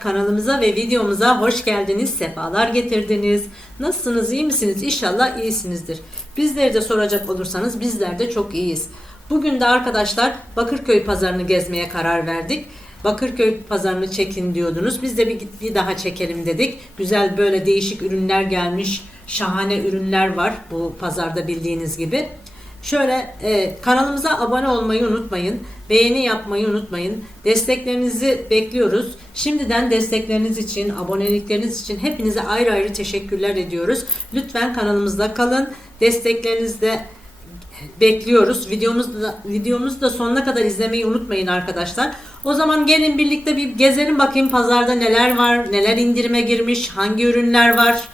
arkadaşlar, kanalımıza ve videomuza hoş geldiniz, sefalar getirdiniz. Nasılsınız, iyi misiniz? İnşallah iyisinizdir. Bizleri de soracak olursanız bizler de çok iyiyiz. Bugün de arkadaşlar Bakırköy pazarını gezmeye karar verdik. Bakırköy pazarını çekin diyordunuz. Biz de bir daha çekelim dedik. Güzel böyle değişik ürünler gelmiş. Şahane ürünler var bu pazarda bildiğiniz gibi. Şöyle kanalımıza abone olmayı unutmayın. Beğeni yapmayı unutmayın. Desteklerinizi bekliyoruz. Şimdiden destekleriniz için, abonelikleriniz için hepinize ayrı ayrı teşekkürler ediyoruz. Lütfen kanalımızda kalın. Desteklerinizi de bekliyoruz. Videomuzu da sonuna kadar izlemeyi unutmayın arkadaşlar. O zaman gelin birlikte bir gezelim bakayım pazarda neler var, neler indirime girmiş, hangi ürünler var.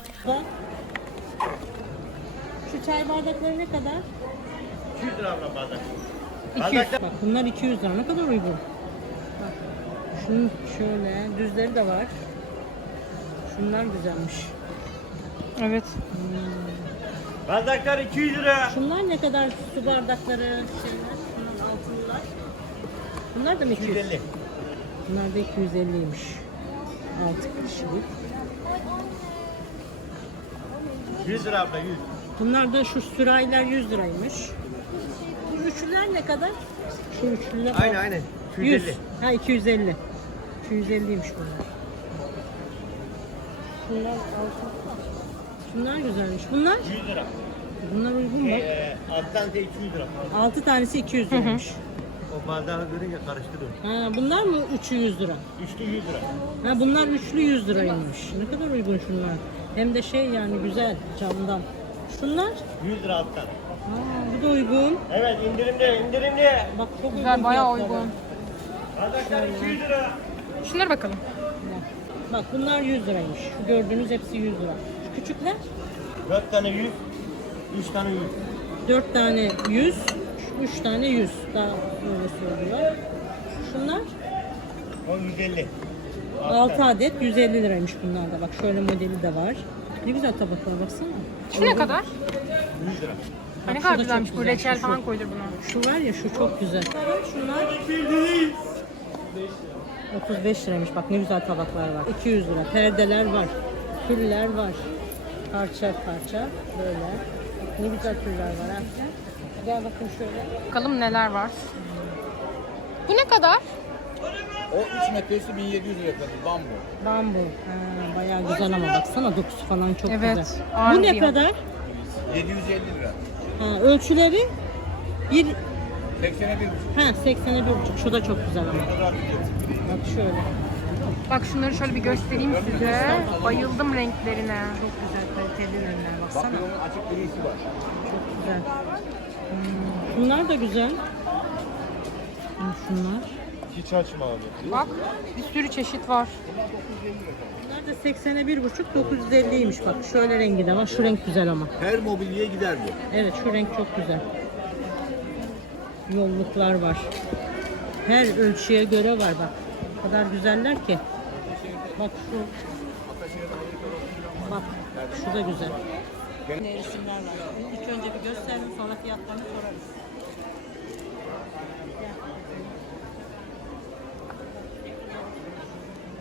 Şu çay bardakları ne kadar? 200 lira abla bardak. 200. Bak bunlar 200 lira. Ne kadar uygun. Bak. Şunun şöyle düzleri de var. Şunlar güzelmiş. Evet. Bardaklar 200 lira. Şunlar ne kadar, su bardakları şeyler? Şunlar altınlar. Bunlar da mı 200? 250. Bunlar da 250'ymiş. 6 kişilik. 100 lira abla 100. Bunlar da şu sürahiler 100 liraymış. Bu üçlüler ne kadar? Şu üçlüler. Aynen. 100. 250. Ha 250. 250'ymiş bunlar. Şunlar altın. Şunlar güzelmiş. Bunlar? 100 lira. Bunlar uygun bak. Alttan da 200 lira. 6 tanesi 200 liraymış. O bardağı görünce karıştırıyor. Ha bunlar mı üçü 100 lira? Üçlü 100 lira. Ha bunlar üçlü 100 liraymış. Ne kadar uygun şunlar. Hem de şey yani güzel camdan. Şunlar? 100 lira alttan. Bu da uygun. Evet indirimli. Bak çok Güzel, uygun bayağı fiyatları. uygun. Bardaklar 200 lira. Şunlara bakalım. Bak bunlar 100 liraymış. Şu gördüğünüz hepsi 100 lira. Şu küçükler 4 tane 100. 3 tane 100. 4 tane 100, 3 tane 100. Daha öyle söylüyor. Şunlar O 150. 6 adet 150 liraymış bunlar da. Bak şöyle modeli de var. Ne güzel tabaklara baksana. Şu ne kadar? 100 lira. Ay ne Bak, kadar şu da güzelmiş çok bu. güzel. Reçel Şu- falan koydur buna. Şu var ya şu çok güzel. Şunlar 35 liraymış. Bak ne güzel tabaklar var. 200 lira. Perdeler var. Tüller var. Parça parça böyle. Ne güzel tüller var ha. Gel bakın şöyle. Bakalım neler var. Bu ne kadar? O 3 metresi 1700 lira kadar bambu. Bambu. Ha, bayağı güzel ama baksana dokusu falan çok Evet, güzel. ağır Bu ne bir kadar? 750 lira. Ha, ölçüleri 1 80'e 1,5. ha 80'e 1,5. Şu da çok güzel ama. Bak şöyle. Bak şunları şöyle bir göstereyim size. Bayıldım renklerine. Çok güzel kaliteli ürünler Bak baksana. bir onun açık grisi var. Çok güzel. Bunlar da güzel. Şunlar. Hiç açma abi. Bak bir sürü çeşit var. Bunlar da 80'e 1,5 950'ymiş bak. Şöyle rengi de var. Şu renk güzel ama. Her mobilyaya gider bu. Evet şu renk çok güzel. Yolluklar var. Her ölçüye göre var bak. O kadar güzeller ki. Bak şu. Bak şu da güzel. Ne resimler var. İlk önce bir gösterelim sonra fiyatlarını sorarız.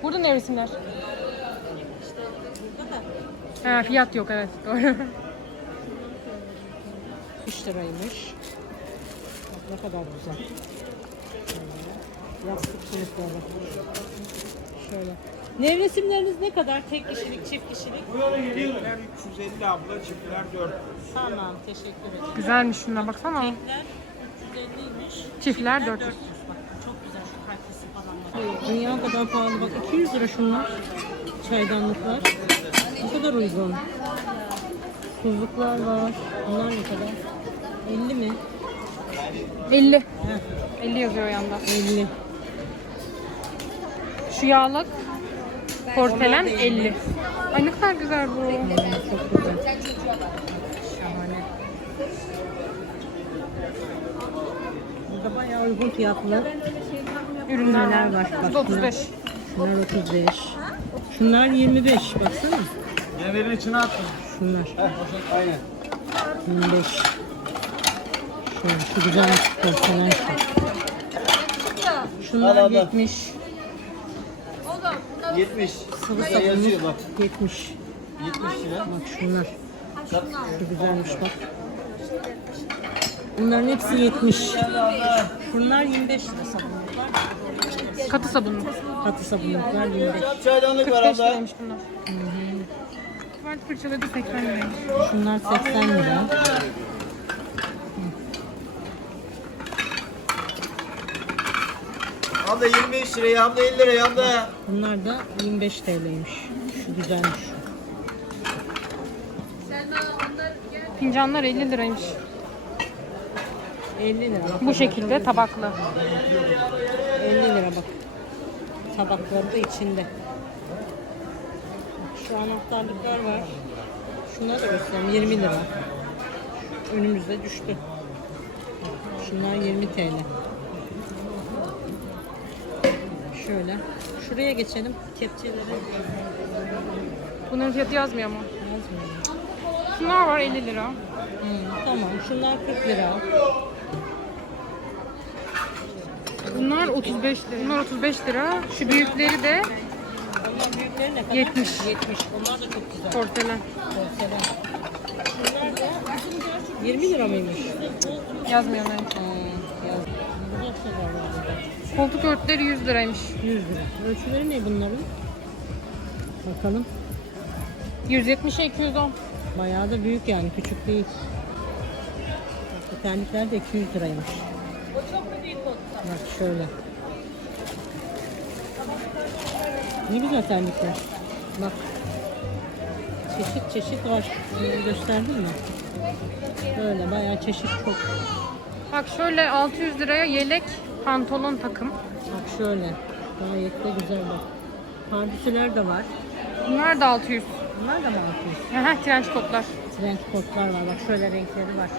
Burada ne resimler? Burada da Ha, fiyat yok, evet doğru. 3 liraymış. Bak ne kadar güzel. Şöyle. Yastık kılıfları. Şöyle. Nevresimleriniz ne kadar? Tek kişilik, çift kişilik? Tekler 350 abla, çiftler 400. Tamam, teşekkür ederim. Güzelmiş şuna baksana. Tekler 350'ymiş. Çiftler 400. Bak çok güzel şu kalitesi falan var. Dünya kadar pahalı bak 200 lira şunlar. Çaydanlıklar. Ne kadar uygun. Tuzluklar var. Bunlar ne kadar? 50 mi? 50. Heh, 50 yazıyor yanda. 50. Şu yağlık porselen 50. Ay ne kadar güzel bu. Çok güzel. Şahane. Burada bayağı uygun fiyatlı Ürünler ürünler var. var. Bak, Bu da 35. Şunlar 35. Şunlar 25. Baksana. Yemeğin içine attım. Şunlar Aynen. 25. Şu güzel porselen şu. Şunlar 70. 70. Sıvı Burada yazıyor sabunluk bak. 70. 70 lira. Bak şunlar. Şu güzelmiş bak. Bunların hepsi 70. Bunlar 25 lira sabunluklar. Katı sabunlu. Katı sabunluklar 25. Çaydanlık var 45 abla. liraymış bunlar. Tuvalet fırçaları da 80 liraymış. Şunlar 80 lira. Abla 25 liraya, abla 50 liraya, abla. Bunlar da 25 TL'ymiş. Şu güzelmiş. Fincanlar 50 liraymış. 50 lira. Bu şekilde tabaklı. 50 lira bak. Tabakları da içinde. Bak, şu anahtarlıklar var. Şunları da göstereyim. 20 lira. Önümüzde düştü. Şunlar 20 TL. Şöyle. Şuraya geçelim. Kepçeleri Bunların fiyatı yazmıyor ama. yazmıyor. Şunlar var 50 lira. Tamam. Şunlar 40 lira. Bunlar 35 lira. Bunlar 35 lira. Şu büyükleri de Onlar büyükleri ne kadar? 70. 70. Onlar da çok güzel. porselen. Porselen. Şunlar da 20 lira mıymış? Yazmıyor yani. Yaz. Burada var burada. Koltuk örtüleri 100 liraymış. 100 lira. Ölçüleri ne bunların? Bakalım. 170'e 210. Bayağı da büyük yani. Küçük değil. Bu terlikler de 200 liraymış. Bak şöyle. Ne güzel terlikler. Bak. Çeşit çeşit var. Bunları gösterdin mi? Böyle bayağı çeşit çok. Bak şöyle 600 liraya yelek pantolon takım. Bak şöyle. Gayet de güzel bak. Pardüsüler de var. Bunlar da 600. Bunlar da mı 600? Aha, trench kotlar. Trench kotlar var. Bak şöyle renkleri var.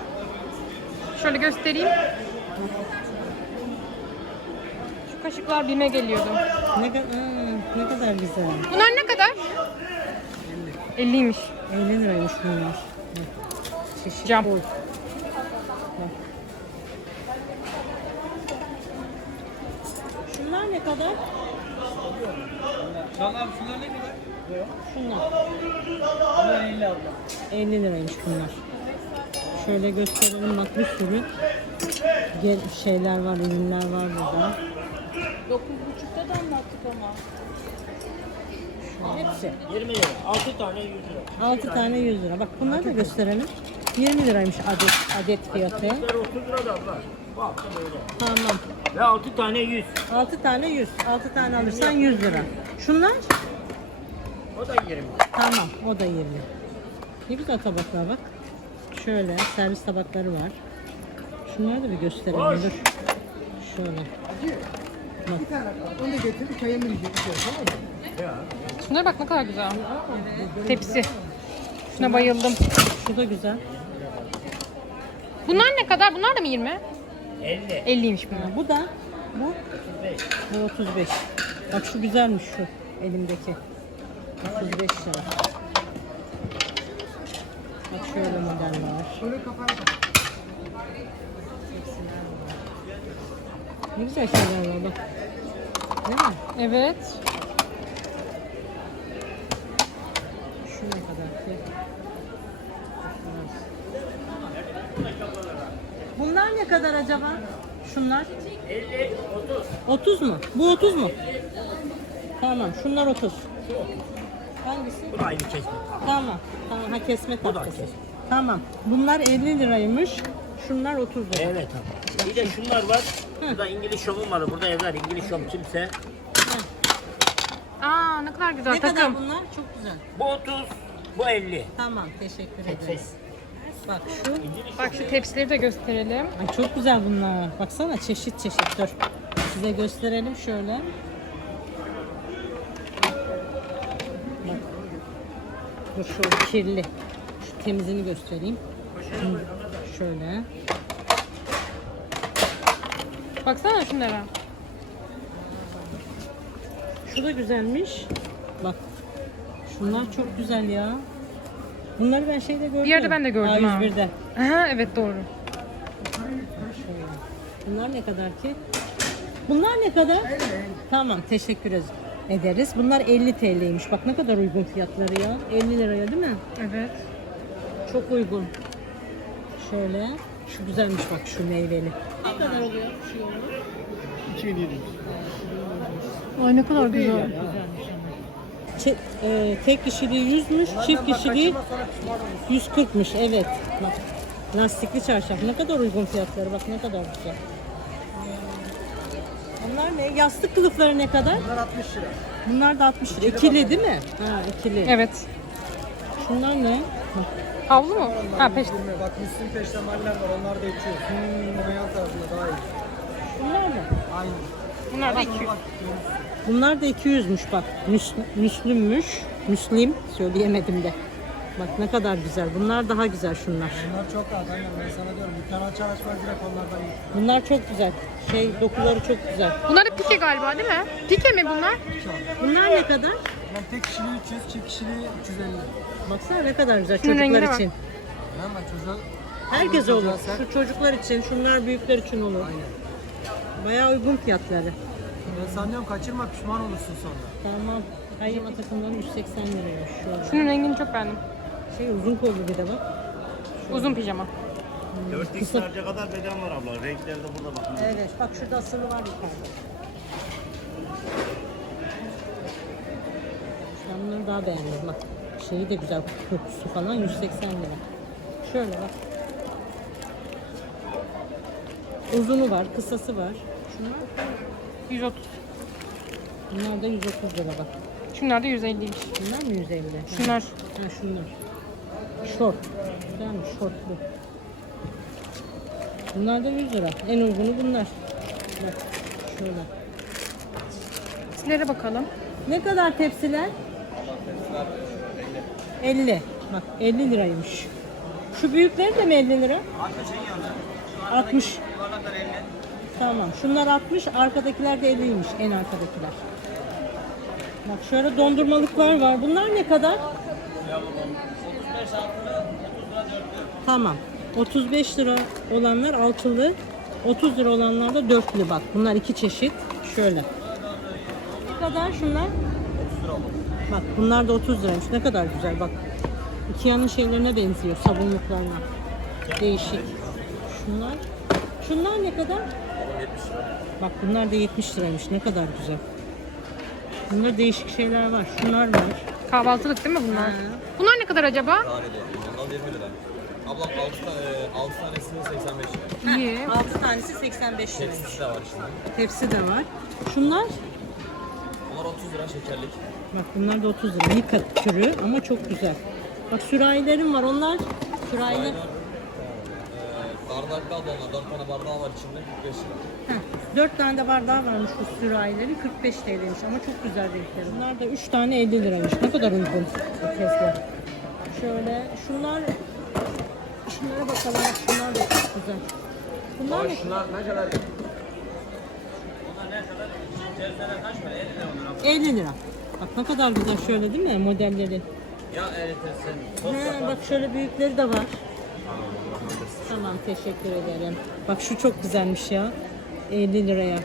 Şöyle göstereyim. Şu kaşıklar BİM'e geliyordu. Ne kadar güzel. Bunlar ne kadar? 50'ymiş. 50 liraymış bunlar. Bak, çeşit Cam. bol. Bak. Şunlar ne kadar? Şunlar ne kadar? Şunlar. Bunlar 50 abla. 50 liraymış bunlar. Şöyle gösterelim bak bir sürü şeyler var, ürünler var burada. 9,5'ta da anlattık ama. Hepsi. 20 lira. 6 tane 100 lira. 6 tane 100 lira. Bak bunları da gösterelim. 20 liraymış adet fiyatı. 30 lira da abla. Bak böyle. Tamam. Ve 6 tane 100. 6 tane 100. 6 tane alırsan 100 lira. Şunlar? O da 20. Tamam. O da 20. Ne güzel tabaklar bak. Şöyle servis tabakları var. Şunları da bir gösterelim. Dur. Şöyle. Onu da getir, çayımı yiyecek. Şunlara bak ne kadar güzel. Tepsi. Şuna bayıldım. Şu da güzel. Bunlar ne kadar? Bunlar da mı 20? 50. 50'ymiş bunlar. Bu da bu 35. Bak şu güzelmiş şu elimdeki. 35 lira. Bak şöyle model var. Ne güzel şeyler var bak. Değil mi? Evet. Şu ne kadar ki? Bunlar ne kadar acaba? Şunlar? 50, 30. 30 mu? Bu 30 mu? Tamam, şunlar 30. Hangisi? Bu da aynı kesme. Tamam. Tamam, ha kesme da tahtası. kesme. Tamam. Bunlar 50 liraymış. Şunlar 30 lira. Evet abla. Bir de şunlar var. Burada İngiliz şovum var. Burada evler İngiliz şov kimse. Aa ne kadar güzel Ne takım. kadar bunlar? Çok güzel. Bu 30, bu 50. Tamam, teşekkür Tek ederiz. Bak şu. Bak şu tepsileri de gösterelim. Ay çok güzel bunlar. Baksana çeşit çeşit. Dur. Size gösterelim şöyle. Bak. Dur şu kirli. Şu temizini göstereyim. Şöyle. Baksana şunlara. Şu da güzelmiş. Bak. Şunlar çok güzel ya. Bunları ben şeyde gördüm. Bir yerde ben de gördüm ha. A101'de. Aha evet doğru. Bunlar ne kadar ki? Bunlar ne kadar? Tamam, teşekkür ederim. ederiz. Bunlar 50 TL'ymiş. Bak ne kadar uygun fiyatları ya. 50 liraya değil mi? Evet. Çok uygun. Şöyle. Şu güzelmiş bak şu meyveli. Ne kadar oluyor şu yoğurt? 2700. Ay ne kadar güzel. Tek kişiliği 100'müş, çift kişiliği 140'mış. Evet. Bak. Lastikli çarşaf. Ne kadar uygun fiyatları. Bak ne kadar güzel. Bunlar ne? Yastık kılıfları ne kadar? Bunlar 60 lira. Bunlar da 60 lira. İkili değil mi? Ha, ikili. Evet. Şunlar ne? Bak. Havlu mu? Ha peş. Bak Müslüm peştemaller var. Onlar da içiyor. Royal tarafında daha iyi. Bunlar mı? Aynı. Bunlar da 200. Bunlar da 200'müş bak. Müslümmüş. Müslim söyleyemedim de. Bak ne kadar güzel. Bunlar daha güzel şunlar. Bunlar çok az. Aynen ben sana diyorum. Bir tane açar açmaz direkt onlardan iyi. Bunlar çok güzel. Dokuları çok güzel. Bunlar da pike galiba değil mi? Pike mi bunlar? Bunlar ne kadar? Ben tek kişiliği 300, çift kişiliği 350 lira. Baksana ne kadar güzel Şunun rengine çocuklar bak. için. Hemen çocuğa... Herkese olur. Çocuğa sen- Şu çocuklar için, şunlar büyükler için olur. Aynen. Bayağı uygun fiyatları. Ben sana diyorum kaçırma pişman olursun sonra. Tamam. Kayırma takımları 180 liraymış. Şöyle. Şunun rengini çok beğendim. Uzun kollu bir de bak. Uzun pijama. 4 larca kadar beden var abla. Renkleri de burada bak. Evet. Bak şurada asılı var yukarıda. Ben bunları daha beğendim. Bak şeyi de güzel. Kokusu falan 180 lira. Şöyle bak. Uzunu var, kısası var. Şunlar 130. bunlar da 130 lira bak. Şunlar da 150'ymiş. Bunlar mı 150? Şunlar. Ha şunlar. Şort. Güzelmiş şortlu. Bunlar da 100 lira. En uygunu bunlar. Bak şöyle. Sizlere bakalım. Ne kadar tepsiler? 50. Bak 50 liraymış. Şu büyükleri de mi 50 lira? 60. Tamam. Şunlar 60, arkadakiler de 50'ymiş. En arkadakiler. Bak şöyle dondurmalıklar var. Bunlar ne kadar? Tamam. 35 lira olanlar altılı, 30 lira olanlar da dörtlü bak. Bunlar iki çeşit. Şöyle. Ne kadar şunlar? 30 lira. Bak bunlar da 30 liraymış. Ne kadar güzel bak. Ikea'nın şeylerine benziyor. Sabunluklarına. Değişik. Şunlar. Şunlar ne kadar? Bak bunlar da 70 liraymış. Ne kadar güzel. Bunda değişik şeyler var. Şunlar var. Kahvaltılık değil mi bunlar? Bunlar ne kadar acaba? Taneydi. Ondan 20 lira. Ablam 6 tanesini 85 lira. İyi. 6 tanesi 85 lira. Tepsisi de var işte. Tepsi de var. Şunlar? Onlar 30 lira şekerlik. Bak bunlar da 30 lira. Mika türü ama çok güzel. Bak sürahilerim var. Onlar sürahiler. Bardaklı abla onlar. 4 tane bardağı var içinde 45 lira. 4 tane de bardağı varmış bu sürahilerin. 45 TL'ymiş ama çok güzel renkleri. Bunlar da 3 tane 50 liraymış. Ne kadar uygun bu tezgah. Şöyle şunlara bakalım. Bak şunlar da çok güzel. Bunlar ne? Şunlar ne kadar? 50 lira. Bak ne kadar güzel şöyle değil mi modelleri? Ya eritirsin. Bak şöyle büyükleri de var. Tamam teşekkür ederim. Bak şu çok güzelmiş ya. 50 liraya.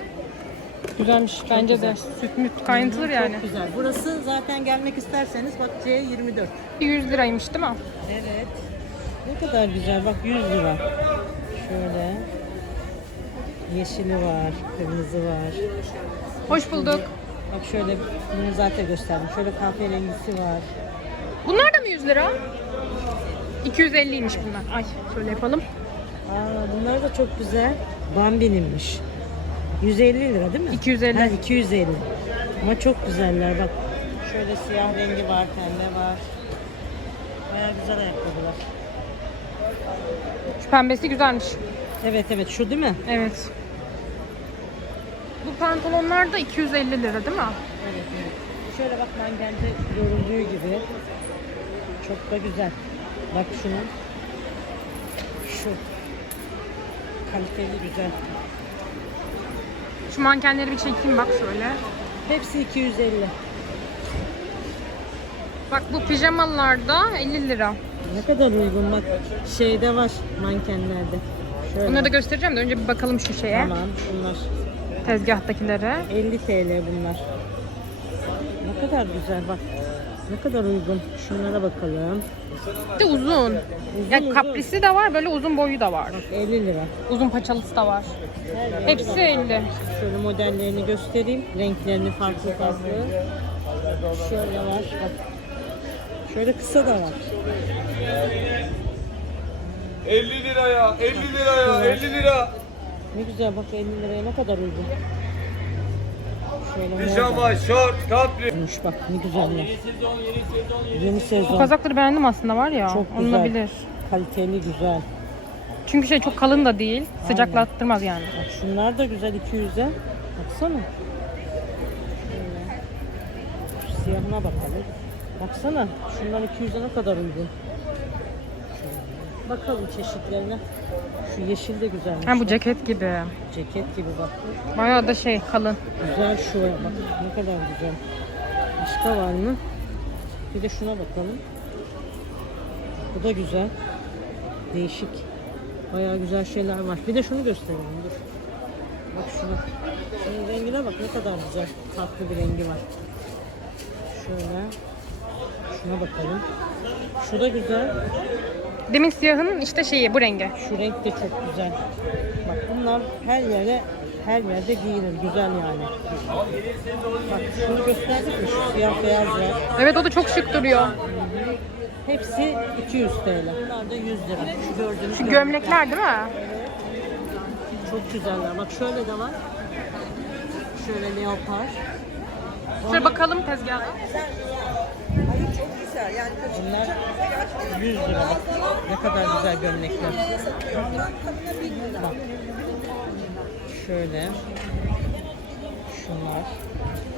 Güzelmiş bence güzel. de. Süt müt kaynatılır yani. Çok güzel. Burası zaten gelmek isterseniz bak C24. 100 liraymış değil mi? Evet. Ne kadar güzel. Bak 100 lira. Şöyle. Yeşili var, kırmızı var. Hoş bulduk. Bak şöyle bunu zaten gösterdim. Şöyle kahverengisi var. Bunlar da mı 100 lira? 250'ymiş bunlar. Ay şöyle yapalım. Bunlar da çok güzel. Bambi'ninmiş. 150 lira değil mi? 250. Ha, 250. Ama çok güzeller bak. Şöyle siyah rengi var, pembe var. Bayağı güzel ayakkabılar. Şu pembesi güzelmiş. Evet şu değil mi? Evet. Bu pantolonlar da 250 lira değil mi? Evet. Şöyle bak mangende görüldüğü gibi. Çok da güzel. Bak şunu. Şu. Kaliteli güzel. Şu mankenleri bir çekeyim bak şöyle. Hepsi 250. Bak bu pijamalarda 50 lira. Ne kadar uygun bak. Şeyde var mankenlerde. Şöyle. Bunları da göstereceğim de önce bir bakalım şu şeye. Tamam bunlar. Tezgahtakilere. 50 TL bunlar. Ne kadar güzel bak. Ne kadar uygun. Şunlara bakalım. Bir de uzun. Yani uzun. kaprisi de var, böyle uzun boyu da var. Bak 50 lira. Uzun paçalısı da var. Hepsi 50. Şöyle modellerini göstereyim. Renklerini farklı farklı. Şöyle var. Bak. Şöyle kısa da var. 50 liraya, 50 liraya, 50 lira. Ne güzel bak 50 liraya ne kadar uygun. Şöyle Pijama, şort, kapri. olmuş bak ne güzeller. Yeni Bu sezon. kazakları beğendim aslında var ya. Çok güzel. Alınabilir. Kaliteli güzel. Çünkü şey çok kalın da değil. Sıcaklattırmaz yani. Bak şunlar da güzel 200'e. Baksana. Şöyle. Şu siyahına bakalım. Baksana şunlar 200'e ne kadar uygun. Şöyle. Bakalım çeşitlerine. Şu yeşil de güzelmiş. Ha bu bak. ceket gibi. Ceket gibi bak. Bayağı da şey kalın. Güzel şu bak ne kadar güzel. Başka var mı? Bir de şuna bakalım. Bu da güzel. Değişik. Bayağı güzel şeyler var. Bir de şunu gösterelim. Dur. Bak şuna. Şunun rengine bak ne kadar güzel. Tatlı bir rengi var. Şöyle. Şuna bakalım. Şu da güzel. Demin siyahın işte şeyi bu rengi. Şu renk de çok güzel. Bak bunlar her yerde giyilir. Güzel yani. Bak şunu gösterdik mi? Şu siyah beyaz var. Evet o da çok şık duruyor. Hepsi 200 TL. Bunlar da 100 lira. Şu gördüğünüz Şu gömlekler değil mi? çok güzeller. Bak şöyle de var. Şöyle leopar. Şöyle bakalım tezgahda. Bunlar 100 lira. Bak. Ne kadar güzel gömlekler. Bak. Şöyle. Şunlar.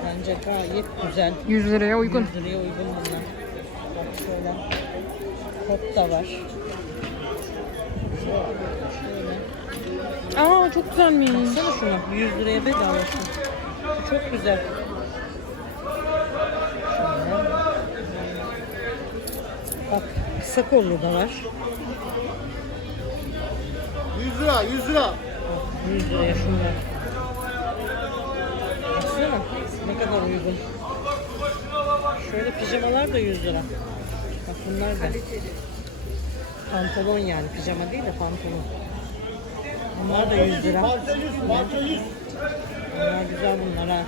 Bence gayet güzel. 100 liraya uygun. 100 liraya uygun bunlar. Bak şöyle. Kot da var. Şöyle. Aa çok güzelmiş. Baksana şuna. 100 liraya bedava şu. Bu çok güzel. Şöyle. Bak kısa kollu da var. 100 lira, 100 lira. 100 liraya şunlar. Baksana ne kadar uygun. Şöyle pijamalar da 100 lira. Bak bunlar da. Pantolon yani pijama değil de pantolon. Bunlar da 100 lira. Bunlar güzel bunlar ha.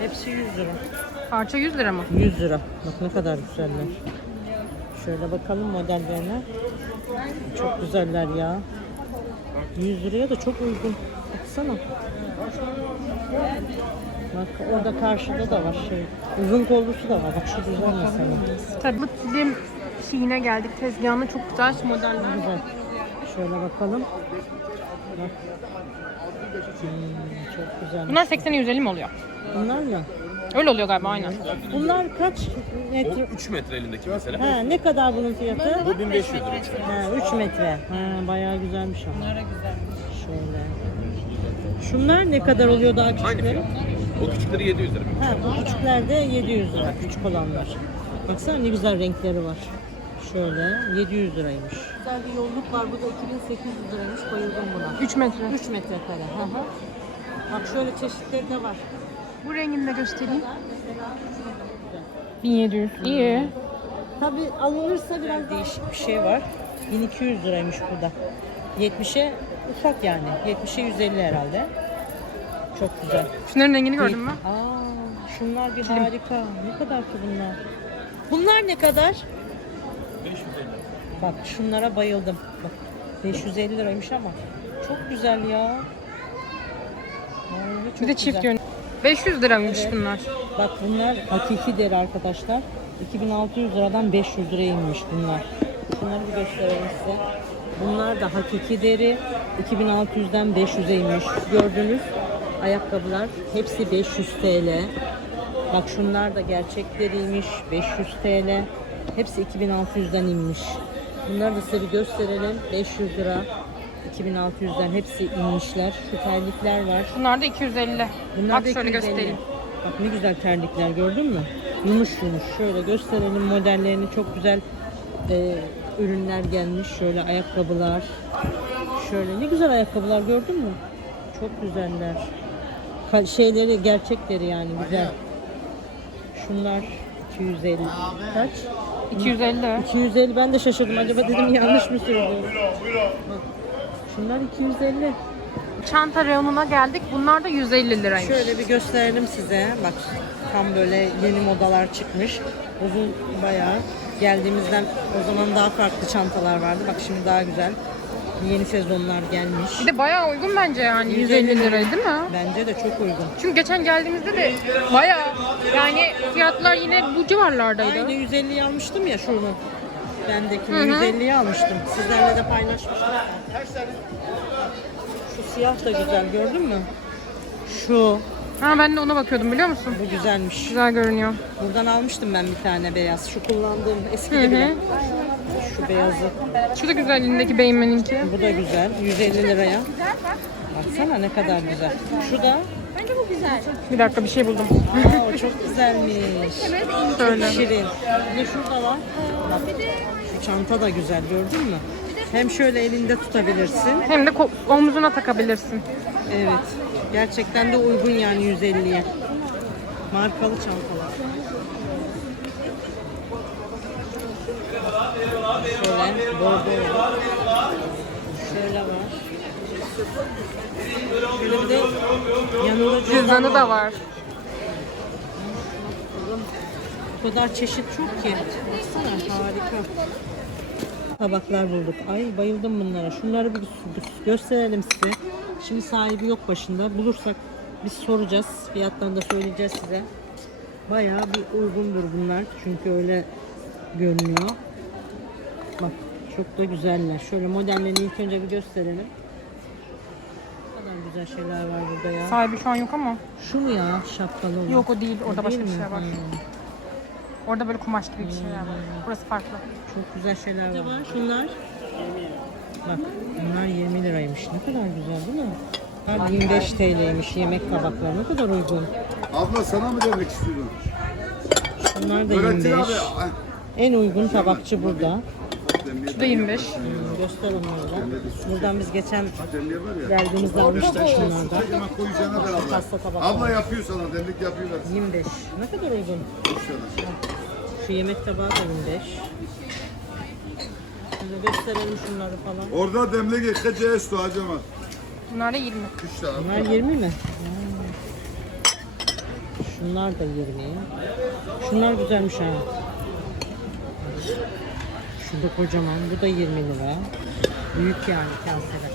Hepsi 100 lira. Parça 100 lira mı? 100 lira. Bak ne kadar güzeller. Şöyle bakalım modellerine. Çok güzeller ya. 100 liraya da çok uygun. Baksana. Bak orada karşıda da var şey. Uzun kollusu da var. Bak şu güzel mesela. Tabii bu dilim şeyine geldik. Tezgahına çok güzel modeller. Güzel. Şöyle bakalım. Bak. Çok güzel. Bunlar 80'e 150 mi oluyor? Bunlar mı? Öyle oluyor galiba aynen. Bunlar kaç O metre? 3 metre elindeki mesela. Ha, ne kadar bunun fiyatı? Bu 1500 lira. Ha, 3 metre. Ha, bayağı güzelmiş ama. Şöyle. Şunlar ne kadar oluyor daha Aynı küçükleri? fiyat. O küçükleri 700 lira. Ha, bu küçüklerde 700 lira. Küçük olanlar. Baksana ne güzel renkleri var. Şöyle 700 liraymış. Güzel bir yolluk var. Bu da 2800 liraymış. Bayıldım buna. 3 metre. 3 metrekare. Hı hı. Bak şöyle çeşitleri de var. Bu rengini de göstereyim. 1700. İyi. Tabii alınırsa biraz değişik bir şey var. 1200 liraymış bu da. 70'e ufak yani. 70'e 150 herhalde. Çok güzel. Şunların rengini gördün mü? Aa, şunlar bir harika. Ne kadar ki bunlar? Bunlar ne kadar? 550. Bak şunlara bayıldım. Bak 550 liraymış ama çok güzel ya. Vallahi çok Bir de çift güzel. yön. 500 liraymış bunlar. Bak bunlar hakiki deri arkadaşlar. 2600 liradan 500 liraya inmiş bunlar. Şunları bir gösterelim size. Bunlar da hakiki deri. 2600'den 500'e inmiş. Gördünüz. Ayakkabılar hepsi 500 TL. Bak şunlar da gerçek deriymiş. 500 TL. Hepsi 2600'den inmiş. Bunları da size bir gösterelim. 500 lira. 2600'den hepsi inmişler. Şu terlikler var. Bunlar da 250. Bunlar Bak da şöyle 250. göstereyim. Bak ne güzel terlikler gördün mü? Yumuş yumuş. Şöyle gösterelim modellerini. Çok güzel ürünler gelmiş. Şöyle ayakkabılar. Şöyle ne güzel ayakkabılar gördün mü? Çok güzeller. Şeyleri gerçekleri yani güzel. Şunlar 250. Kaç? 250. 250. Ben de şaşırdım. Acaba dedim yanlış mı söylüyorum? Bak. Şunlar 250. Çanta reyonuna geldik. Bunlar da 150 liraymış. Şöyle bir gösterelim size. Bak tam böyle yeni modalar çıkmış. Uzun bayağı. Geldiğimizden o zaman daha farklı çantalar vardı. Bak şimdi daha güzel. Yeni sezonlar gelmiş. Bir de bayağı uygun bence yani 150 liraya değil mi? Bence de çok uygun. Çünkü geçen geldiğimizde de bayağı yani fiyatlar yine bu civarlardaydı. Aynı 150'yi almıştım ya şunu. Bendekini 150'yi almıştım. Sizlerle de paylaşmıştım. Şu siyah da güzel, gördün mü? Şu, Ha ben de ona bakıyordum biliyor musun? bu güzelmiş. Güzel görünüyor. Buradan almıştım ben bir tane beyaz. Şu kullandığım eski bile. Şu beyazı. Şu da güzel elindeki Beymen'inki. Bu da güzel. 150 liraya. Baksana ne kadar güzel. Şu da. Bir dakika bir şey buldum. Aa, o çok güzelmiş. Şöyle. Şirin. Bir de şurada var. Bak, şu çanta da güzel, gördün mü? Hem şöyle elinde tutabilirsin. Hem de omzuna takabilirsin. Evet. Gerçekten de uygun yani 150'ye. Markalı çantalar. Şöyle bordo var. Şöyle var. Şöyle bir de yanında Cüzdanı da var. O kadar çeşit çok ki. Baksana harika. Tabaklar bulduk. Ay bayıldım bunlara. Şunları bir gösterelim size. Şimdi sahibi yok başında. Bulursak biz soracağız. Fiyatlarını da söyleyeceğiz size. Bayağı bir uygundur bunlar. Çünkü öyle görünüyor. Bak çok da güzeller. Şöyle modellerini ilk önce bir gösterelim. Ne kadar güzel şeyler var burada ya. Sahibi şu an yok ama. Şu mu ya şapkalı olan? Yok o değil. Orada O başka değil bir mi? şey var. Orada böyle kumaş gibi bir şeyler var. Burası farklı. Çok güzel şeyler var. Şunlar. Bak bunlar 20 liraymış. Ne kadar güzel değil mi? Ha, 25 TL'ymiş yemek tabakları. Ne kadar uygun. Abla sana mı demek istiyorum? Bunlar da Öğrettin 25. abi. En uygun tabakçı burada. Şu da 25. Göster onları da. Buradan biz geçen Demliğe var ya. geldiğimizde almıştık şunlardan. Yemek koyacağına beraber. Pasta tabak. Abla yapıyor sana. Demlik yapıyorlar. 25. Ne kadar uygun. Şu yemek tabağı da 25. Şimdi gösterelim şunları falan. Orada demlik ekeceğiz Tuğacama. Bunlar da 20. 3 tane. Bunlar 20 mi? Şunlar da 20. Şunlar güzelmiş ha. Şu da kocaman. Bu da 20 lira. Büyük yani kaseler.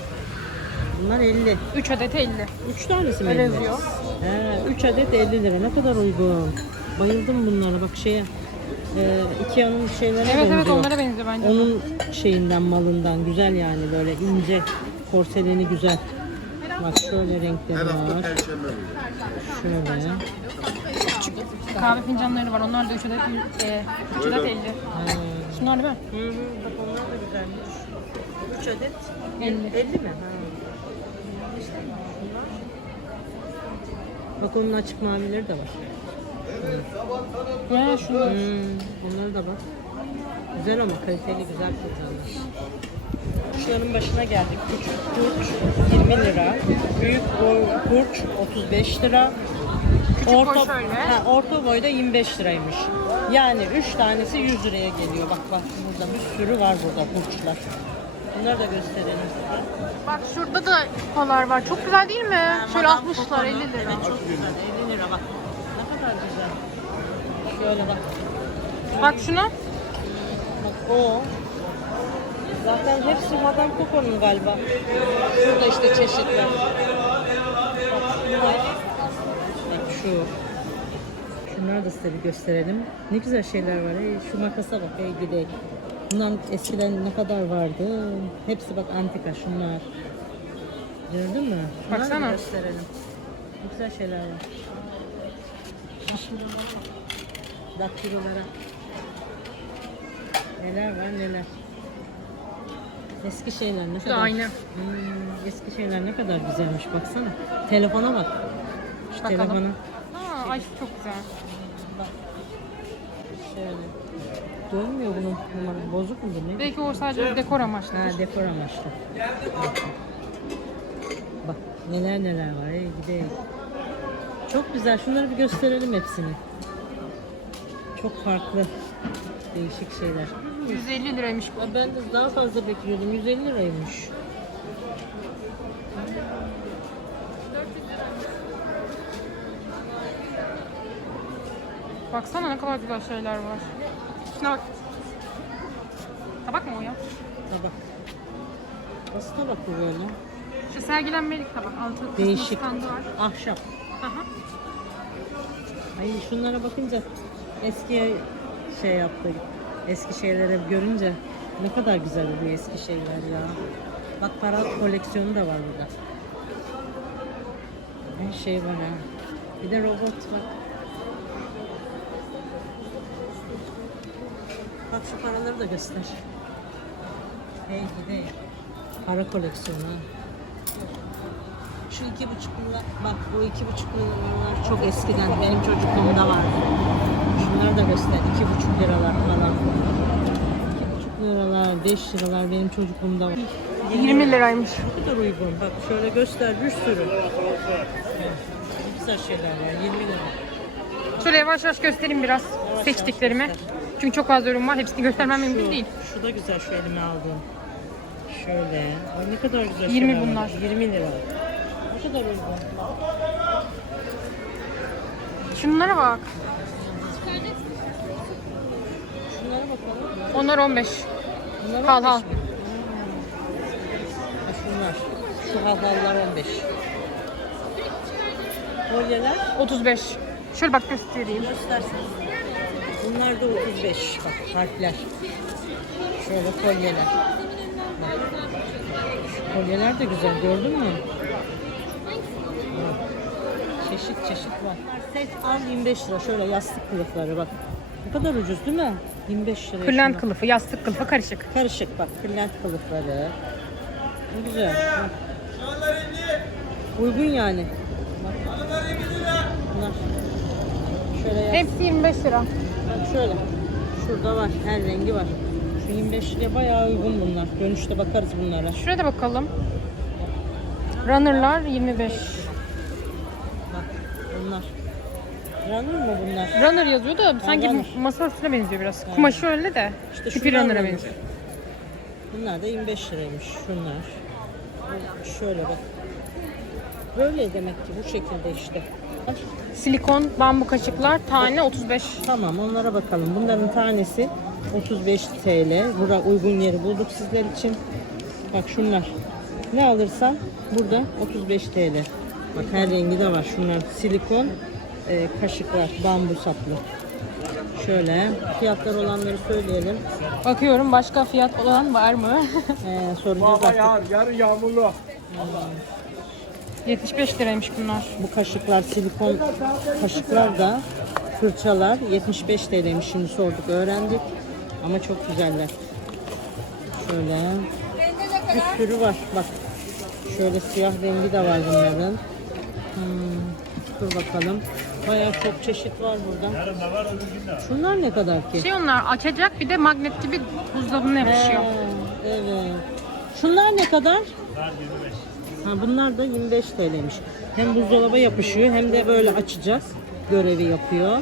Bunlar 50. 3 adet 50. 3 tanesi mi? Öyle 50? yazıyor. He, 3 adet 50 lira. Ne kadar uygun. Bayıldım bunlara. Bak şeye. Ikea'nın şeylerine Evet benziyor. evet onlara benziyor bence. Onun şeyinden, malından güzel yani, böyle ince, porseleni güzel. Bak şöyle renkleri Her hafta var. perşembe var. Şöyle. Kahve fincanları var. Onlar da 3 adet 3 adet 50. Şunlar değil mi? Bak onlar da güzelmiş. 3 adet 50. 50 mi? Bak onun açık mavileri de var. Ya şunlar. Onları da bak. Güzel ama kaliteli, güzel kurtarmış. Kuşların başına geldik. Küçük kurç 20 lira. Büyük kurç 35 lira. Küçük boy şöyle. Orta boyda 25 liraymış. Yani 3 tanesi 100 liraya geliyor. Bak burada bir sürü var burada kurçlar. Bunları da gösterelim size. Bak şurada da kupalar var. Çok güzel değil mi? Şöyle Madame 60'lar Coco'nun. 50 lira. Evet çok güzel. 50 lira bak. Ne kadar güzel. Şöyle bak. Bak şuna. Bak o. Zaten hepsi Madame Coco'nun galiba. Burada işte çeşitler. Bak şunlar. Bak şu. Şunları da size bir gösterelim. Ne güzel şeyler var. Hey, şu makasa bak. Hey gidelim. Bundan eskiden ne kadar vardı. Hepsi bak antika şunlar. Gördün mü? Şunları da Baksana. gösterelim. Ne güzel şeyler var. Daktilolara. Neler var neler. Eski şeyler ne Şu da kadar. aynı. Eski şeyler ne kadar güzelmiş baksana. Telefona bak. Şu Bakalım. telefona. Aa, ay çok güzel. Bak. Şöyle. Dönmüyor bunun numara. Bozuk mudur ne? Belki o sadece dekor amaçlı. Ha dekor amaçlı. Bak neler neler var. Hey gidelim. Çok güzel. Şunları bir gösterelim hepsini. Çok farklı. Değişik şeyler. 150 liraymış bu. Ben de daha fazla bekliyordum. 150 liraymış. Baksana ne kadar güzel şeyler var. Şuna bak. Tabak mı o ya? Tabak. Nasıl tabak bu böyle? İşte sergilenmelik tabak. Altı Değişik. kısmı standı var. Ahşap. Aha. Ay şunlara bakınca eski şey yaptı. Eski şeyleri görünce ne kadar güzel bu eski şeyler ya. Bak para koleksiyonu da var burada. Her şey var ha. Bir de robot bak. Bak şu paraları da göster. Hey gideyim. Para koleksiyonu ha. Şu 2,5 lira, bak bu 2,5 liralar çok eskiden benim çocukluğumda vardı. Şunları da göster, 2,5 liralar falan. 2,5 liralar, 5 liralar benim çocukluğumda var. 20 liraymış. Ne kadar uygun, bak şöyle göster bir sürü. Ne güzel şeyler var, 20 lira. Şöyle yavaş yavaş göstereyim biraz seçtiklerimi. Çünkü çok fazla ürün var. Hepsini göstermem mümkün değil. Şu da güzel şu elime aldığım. Şöyle, ay ne kadar güzel 20 şeyler var. bunlar. 20 lira. Ne kadar uygun. Şunlara bak. Şunlara bakalım. Onlar 15. Bunlar Hal 15 hal. mi? Ha, şunlar. Şu halhallar 15. Kolyeler 35. Şöyle bak göstereyim. gösterseniz. Bunlar da 35. Bak harfler. Şöyle kolyeler. Bak. Şu kolyeler de güzel gördün mü? Bak. Çeşit çeşit var. Set al 25 lira. Şöyle yastık kılıfları bak. Ne kadar ucuz değil mi? 25 lira. Kırlent kılıfı, yastık kılıfı karışık. Karışık bak kırlent kılıfları. Ne güzel. Bak. Uygun yani. Bak. Bunlar. Şöyle yaz. Hepsi 25 lira. Bak şöyle. Şurada var. Her rengi var. Şu 25 liraya bayağı uygun bunlar. Dönüşte bakarız bunlara. Şuraya da bakalım. Runner'lar 25. Bak bunlar. Runner mı bunlar? Runner yazıyor da sanki runner. masa örtüsüne benziyor biraz. Kumaşı öyle de. İşte Tipi şunlar runner'a runner. benziyor. Bunlar da 25 liraymış. Şunlar. Şöyle bak. Böyle demek ki bu şekilde işte. Silikon bambu kaşıklar tane 35. Tamam onlara bakalım. Bunların tanesi 35 TL. Burada uygun yeri bulduk sizler için. Bak şunlar. Ne alırsan burada 35 TL. Bak her rengi de var. Şunlar silikon kaşıklar. Bambu saplı. Şöyle fiyatlar olanları söyleyelim. Bakıyorum başka fiyat olan var mı? Soracağız artık. Yarın yağmurlu. 75 liraymış bunlar. Bu kaşıklar silikon kaşıklar da fırçalar 75 TL'ymiş. Şimdi sorduk öğrendik. Ama çok güzeller. Şöyle bir sürü var. Bak şöyle siyah rengi de var bunların. Dur bakalım. Bayağı çok çeşit var burada. Şunlar ne kadar ki? Şey onlar açacak bir de magnet gibi buzdolabına yapışıyor. Evet. Şunlar ne kadar? Ha, bunlar da 25 TL'ymiş. Hem buzdolaba yapışıyor hem de böyle açacağız. Görevi yapıyor.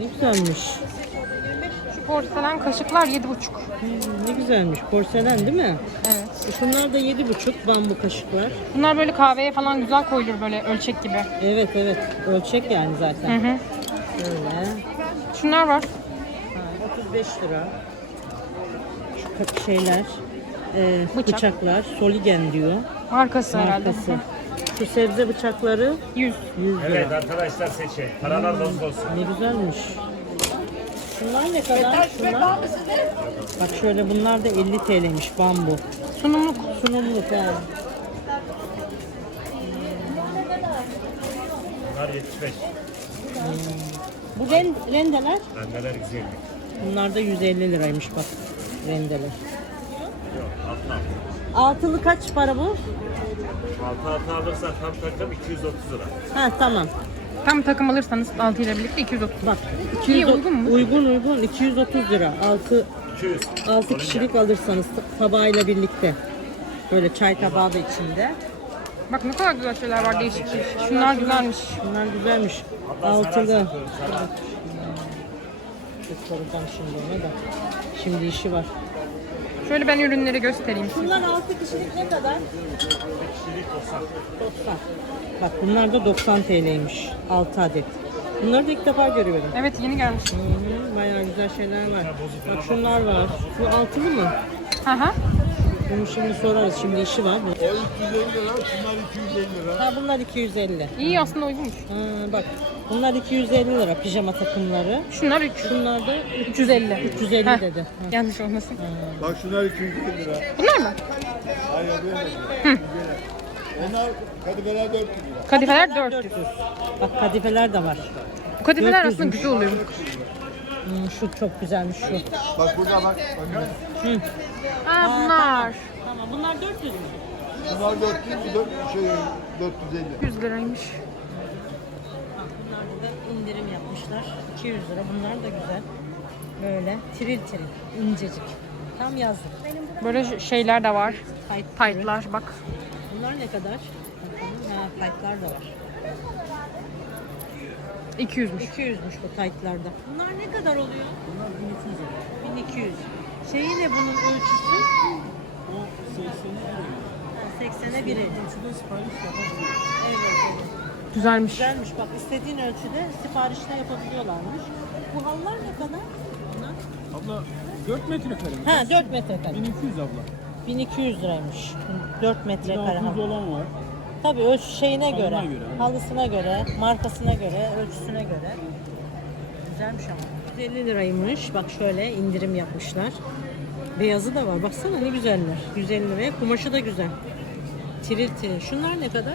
Ne güzelmiş. Şu porselen kaşıklar 7,5. Ne güzelmiş. Porselen değil mi? Evet. Şunlar da 7,5 bambu kaşıklar. Bunlar böyle kahveye falan güzel koyulur böyle ölçek gibi. Evet evet. Ölçek yani zaten. Hı hı. Şöyle. Şunlar var. Ha, 35 lira. Şu şeyler. Bıçak. Bıçaklar. Soligen diyor. Markası herhalde. Markası. Şu sebze bıçakları 100. 100 lira. Evet arkadaşlar seçin. Paralar bol olsun. Ne güzelmiş. Şunlar ne kadar? Şunlar. Bak şöyle bunlar da 50 TL'ymiş bambu. Sunumluk. Sunumluk ha. Bunlar 75. Bu rendeler. Anneler 150. Bunlar da 150 liraymış bak rendeler. Yok altına. Altılı kaç para bu? Altı alırsan tam takım 230 lira. Ha tamam. Tam takım alırsanız 6 ile birlikte 230. Bak. İyi, uygun mu? Uygun 230 lira. 200. 6 kişilik alırsanız tabağıyla birlikte. Böyle çay tabağı da içinde. Bak ne kadar güzel şeyler var değişik değişik. Şunlar güzelmiş. Bunlar güzelmiş. Altılı. soracağım şimdi ona da. Şimdi işi var. Şöyle ben ürünleri göstereyim size. Bunlar 6 kişilik ne kadar? 90. Bak bunlar da 90 TL'ymiş. 6 adet. Bunları da ilk defa görüyorum. Evet yeni gelmiş. Bayağı güzel şeyler var. Bak şunlar var. Bu altılı mı? Hı hı. Bunu şimdi sorarız. Şimdi işi var. O 350 lira, şunlar 250 lira. Ha bunlar 250. İyi aslında uygunmuş. Ha, bak bunlar 250 lira pijama takımları. Şunlar 3. Şunlar da 350. 350 Heh, dedi. Ha. Yanlış olmasın. Bak şunlar 250 lira. Bunlar mı? Hayır değil. Onlar kadifeler 400 lira. Kadifeler 400. Bak kadifeler de var. Bu kadifeler 400'müş. aslında güzel oluyor. Şu çok güzelmiş şu. Bak burada bak. Bakın. Aa bunlar. Tamam bunlar 400 mü? Bunlar 400, bu da 450. 100 liraymış. Bunlar da indirim yapmışlar. 200 lira. Bunlar da güzel. Böyle tiril tiril, incecik. Tam yazlık. Böyle şeyler de var. Tight. Taytlar bak. Bunlar ne kadar? Ha, tight'lar da var. 200'müş. 200'müş bu tight'larda. Bunlar ne kadar oluyor? Bunlar 1200. 1200. Şeyi ne bunun ölçüsü? O 80'e biri. Ölçüde sipariş yapabiliyor. Evet. Güzelmiş. Güzelmiş bak istediğin ölçüde siparişle yapabiliyorlarmış. Bu halılar ne kadar? Bunlar? Abla 4 metrekare mi? Ha 4 metrekare. 1200 abla. 1200 liraymış. 4 metrekare halı. olan var. Tabii ölçü şeyine göre, göre, aynen. halısına göre, markasına göre, ölçüsüne göre. Güzelmiş ama. 150 liraymış. Bak şöyle indirim yapmışlar. Beyazı da var. Baksana ne güzeller. 150 liraya. Kumaşı da güzel. Tiril tiril. Şunlar ne kadar?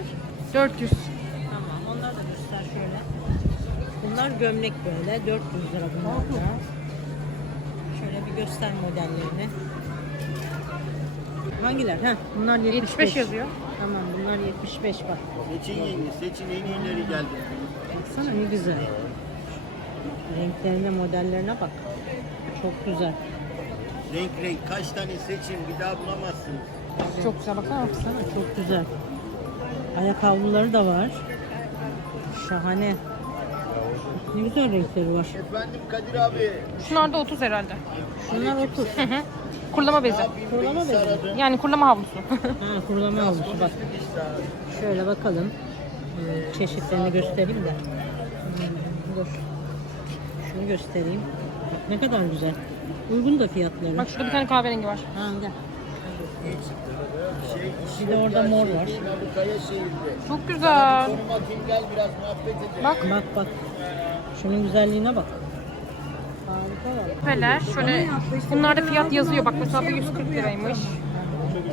400. Tamam. Onlar da göster şöyle. Bunlar gömlek böyle. 400 lira bunlar da. Şöyle bir göster modellerini. Hangiler? Heh, bunlar 75 yazıyor. Tamam bunlar 75 bak. Seçin yeni, seçin en iyileri geldi. Baksana ne güzel. Renklerine, modellerine bak. Çok güzel. Renk renk kaç tane seçin bir daha bulamazsınız. Çok güzel bakar mısın? Baksana çok güzel. Ayakkabıları da var. Şahane. Ne güzel renkleri var. Efendim Kadir abi. Şunlar da 30 herhalde. Şunlar 30. Hı hı. Kurulama bezi. Kurulama bezi. Yani kurulama havlusu. Ha kurulama almış bak. Şöyle bakalım. Çeşitlerini göstereyim de. Dur. Şunu göstereyim. Bak ne kadar güzel. Uygun da fiyatları. Bak şurada bir tane kahverengi var. Ha gel. Bir de orada mor var. Bu kaya şehirde. Çok güzel. Konum atayım gel biraz muhabbet edelim. Bak. Bak bak. Şunun güzelliğine bak. Harika var. Küpeler şöyle bunlarda fiyat yazıyor. Bak mesela bu 140 liraymış.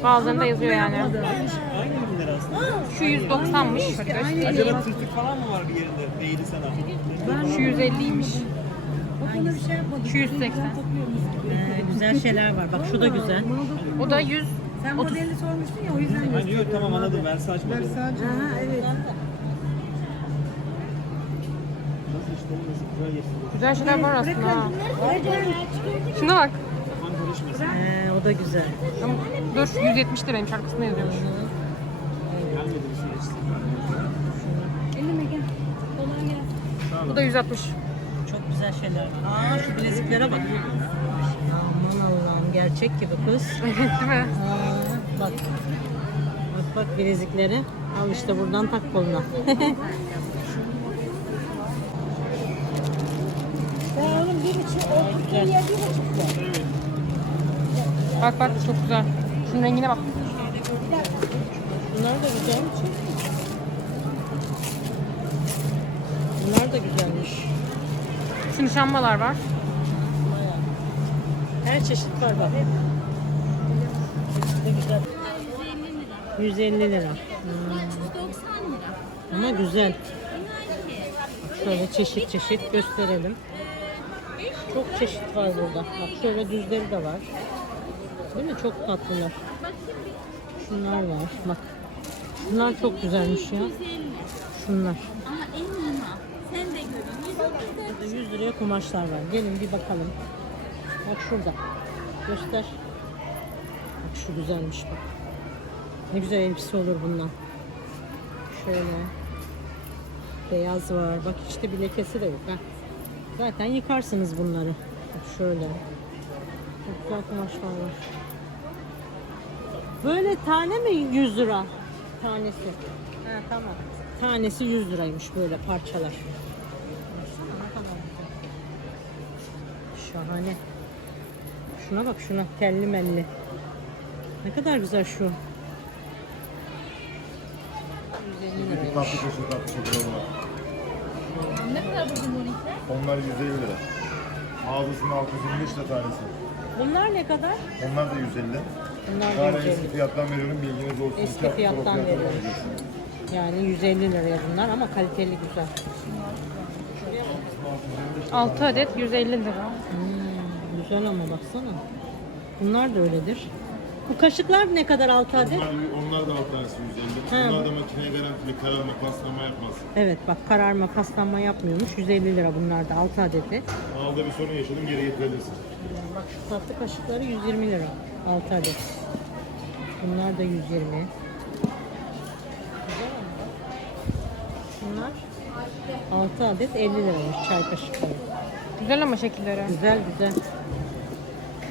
Bazılarında yazıyor yani. Aynı ürünler aslında. Şu 190'mış. Şöyle göstereyim. Acaba tırtık falan mı var bir yerinde? Değildi sana. Şu 150'ymiş. Şu 180. Güzel şeyler var. Bak şu da güzel. O da 100. Sen modelini sormuştun ya o yüzden Hani yok tamam anladım. Versace modeli. Aha evet. Nasıl işte nasıl güzel yesin. Güzel şeyler var aslında ha. Şuna bak. Kafan karışmasın. O da güzel. Ama dur 170 liraymış arkasında yazıyormuş. Gelmedi bir süreç. Elime gel. Kolay gelsin. Bu da 160. Çok güzel şeyler var. Şu bileziklere bak. Aman Allah'ım gerçek gibi kız. Evet değil mi? Bak. Bak bak bilezikleri. Al işte buradan tak koluna. Ben onun bir buçuk, o Güzel. kutuya bir buçuk. Bak bak çok güzel. Şunun rengine bak. Bunlar da güzel. Bunlar da güzelmiş. Şu nişanmalar var. Her çeşit var bak. Ne güzel. 150 lira. 90 lira. Ama güzel. Şöyle çeşit çeşit gösterelim. Çok çeşit var burada. Bak şöyle düzleri de var. Değil mi? Çok tatlılar. Şunlar var. Bak. Şunlar çok güzelmiş ya. Şunlar. Ama en iyi sen de görün. Burada 100 liraya kumaşlar var. Gelin bir bakalım. Bak şurada. Göster. Bak şu güzelmiş bak. Ne güzel elbise olur bundan. Şöyle. Beyaz var. Bak işte bir lekesi de yok. Ha. Zaten yıkarsınız bunları. Şöyle. Çok güzel kumaşlar var. Böyle tane mi 100 lira? Tanesi. Ha, tamam. Tanesi 100 liraymış böyle parçalar. Baksana ne kadar güzel. Şahane. Şuna bak şuna, telli melli. Ne kadar güzel şu. 150 liraymış. Tatlı kaşık tatlı kaşık var. Ne kadar bu limoninkler? Onlar 150 lira. Ağzısının arkasının 5 lira tanesi. Bunlar ne kadar? Onlar da 150. Bunlar da Hala 150. eski fiyattan veriyorum, bilginiz olsun. Eski İki hafta fiyattan sonra veriyoruz. ödeyeceksiniz. Yani 150 liraya bunlar ama kaliteli güzel. 6 adet 150 lira. Güzel ama baksana. Bunlar da öyledir. Bu kaşıklar ne kadar 6 adet? Onlar da alt tanesi 150. Ha, Bunlar da makineye garantili kararma, paslama yapmaz. Evet bak kararma paslanma yapmıyormuş. 150 lira bunlar da 6 adeti. Ağda bir sorun yaşadım, geri getirebilirsin. Bak şu tatlı kaşıkları 120 lira 6 adet. Bunlar da 120. Güzel ama. Bunlar 6 adet 50 liraymış çay kaşıkları. Güzel ama şekilleri. Güzel güzel.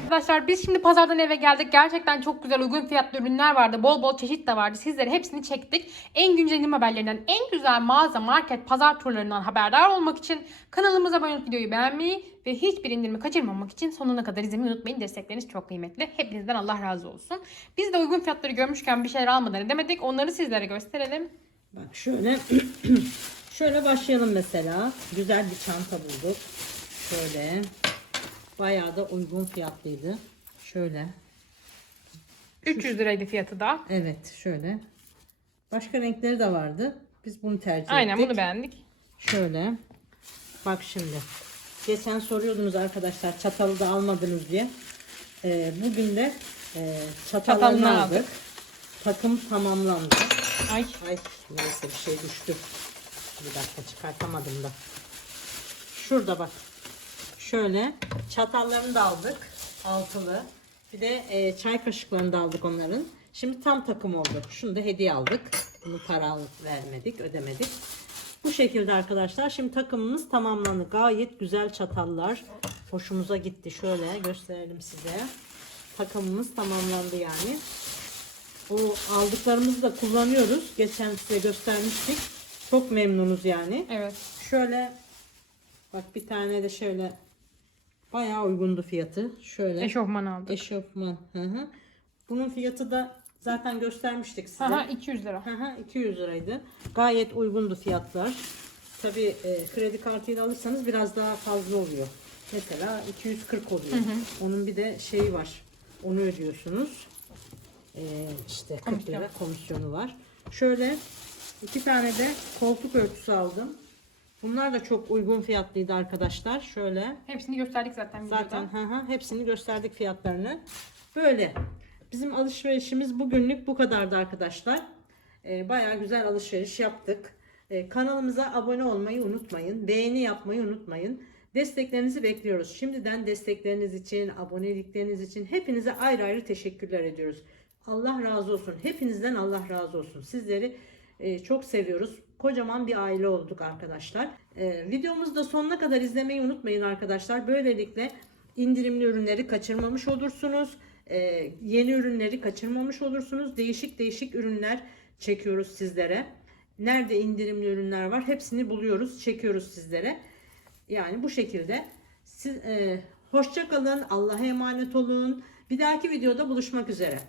Arkadaşlar biz şimdi pazardan eve geldik. Gerçekten çok güzel uygun fiyatlı ürünler vardı. Bol bol çeşit de vardı. Sizlere hepsini çektik. En güncel indirim haberlerinden, en güzel mağaza, market, pazar turlarından haberdar olmak için kanalımıza abone olup videoyu beğenmeyi ve hiçbir indirimi kaçırmamak için sonuna kadar izlemeyi unutmayın. Destekleriniz çok kıymetli. Hepinizden Allah razı olsun. Biz de uygun fiyatları görmüşken bir şeyler almadan edemedik. Onları sizlere gösterelim. Bak şöyle şöyle başlayalım mesela. Güzel bir çanta bulduk. Şöyle. Bayağı da uygun fiyatlıydı. Şöyle. 300 liraydı fiyatı da. Evet şöyle. Başka renkleri de vardı. Biz bunu tercih ettik. Aynen bunu beğendik. Şöyle. Bak şimdi. Geçen soruyordunuz arkadaşlar çatalı da almadınız diye. Bugün de çatalını Çatalını aldık. aldık. Takım tamamlandı. Ay. Ay neyse bir şey düştü. Bir dakika çıkartamadım da. Şurada bak. Şöyle çatallarını da aldık. Altılı. Bir de çay kaşıklarını da aldık onların. Şimdi tam takım oldu. Şunu da hediye aldık. Bunu para vermedik, ödemedik. Bu şekilde arkadaşlar. Şimdi takımımız tamamlandı. Gayet güzel çatallar. Hoşumuza gitti. Şöyle gösterelim size. Takımımız tamamlandı yani. O aldıklarımızı da kullanıyoruz. Geçen size göstermiştik. Çok memnunuz yani. Evet. Şöyle bak bir tane de şöyle bayağı uygundu fiyatı. Şöyle Eşofman aldık. eşofman. Hı hı. Bunun fiyatı da zaten göstermiştik size. Aha 200 lira. Hı hı, 200 liraydı. Gayet uygundu fiyatlar. Tabii kredi kartıyla alırsanız biraz daha fazla oluyor. Mesela 240 oluyor. Onun bir de şeyi var. Onu ödüyorsunuz. İşte 40 lira komisyonu var. Şöyle 2 tane de koltuk örtüsü aldım. Bunlar da çok uygun fiyatlıydı arkadaşlar. Şöyle. Hepsini gösterdik zaten videoda. Zaten hepsini gösterdik fiyatlarını. Böyle. Bizim alışverişimiz bugünlük bu kadardı arkadaşlar. Bayağı güzel alışveriş yaptık. Kanalımıza abone olmayı unutmayın. Beğeni yapmayı unutmayın. Desteklerinizi bekliyoruz. Şimdiden destekleriniz için, abonelikleriniz için hepinize ayrı ayrı teşekkürler ediyoruz. Allah razı olsun. Hepinizden Allah razı olsun. Sizleri çok seviyoruz. Kocaman bir aile olduk arkadaşlar. Videomuzu da sonuna kadar izlemeyi unutmayın arkadaşlar. Böylelikle indirimli ürünleri kaçırmamış olursunuz. Yeni ürünleri kaçırmamış olursunuz. Değişik değişik ürünler çekiyoruz sizlere. Nerede indirimli ürünler var hepsini buluyoruz, çekiyoruz sizlere. Yani bu şekilde. Siz hoşça kalın, Allah'a emanet olun. Bir dahaki videoda buluşmak üzere.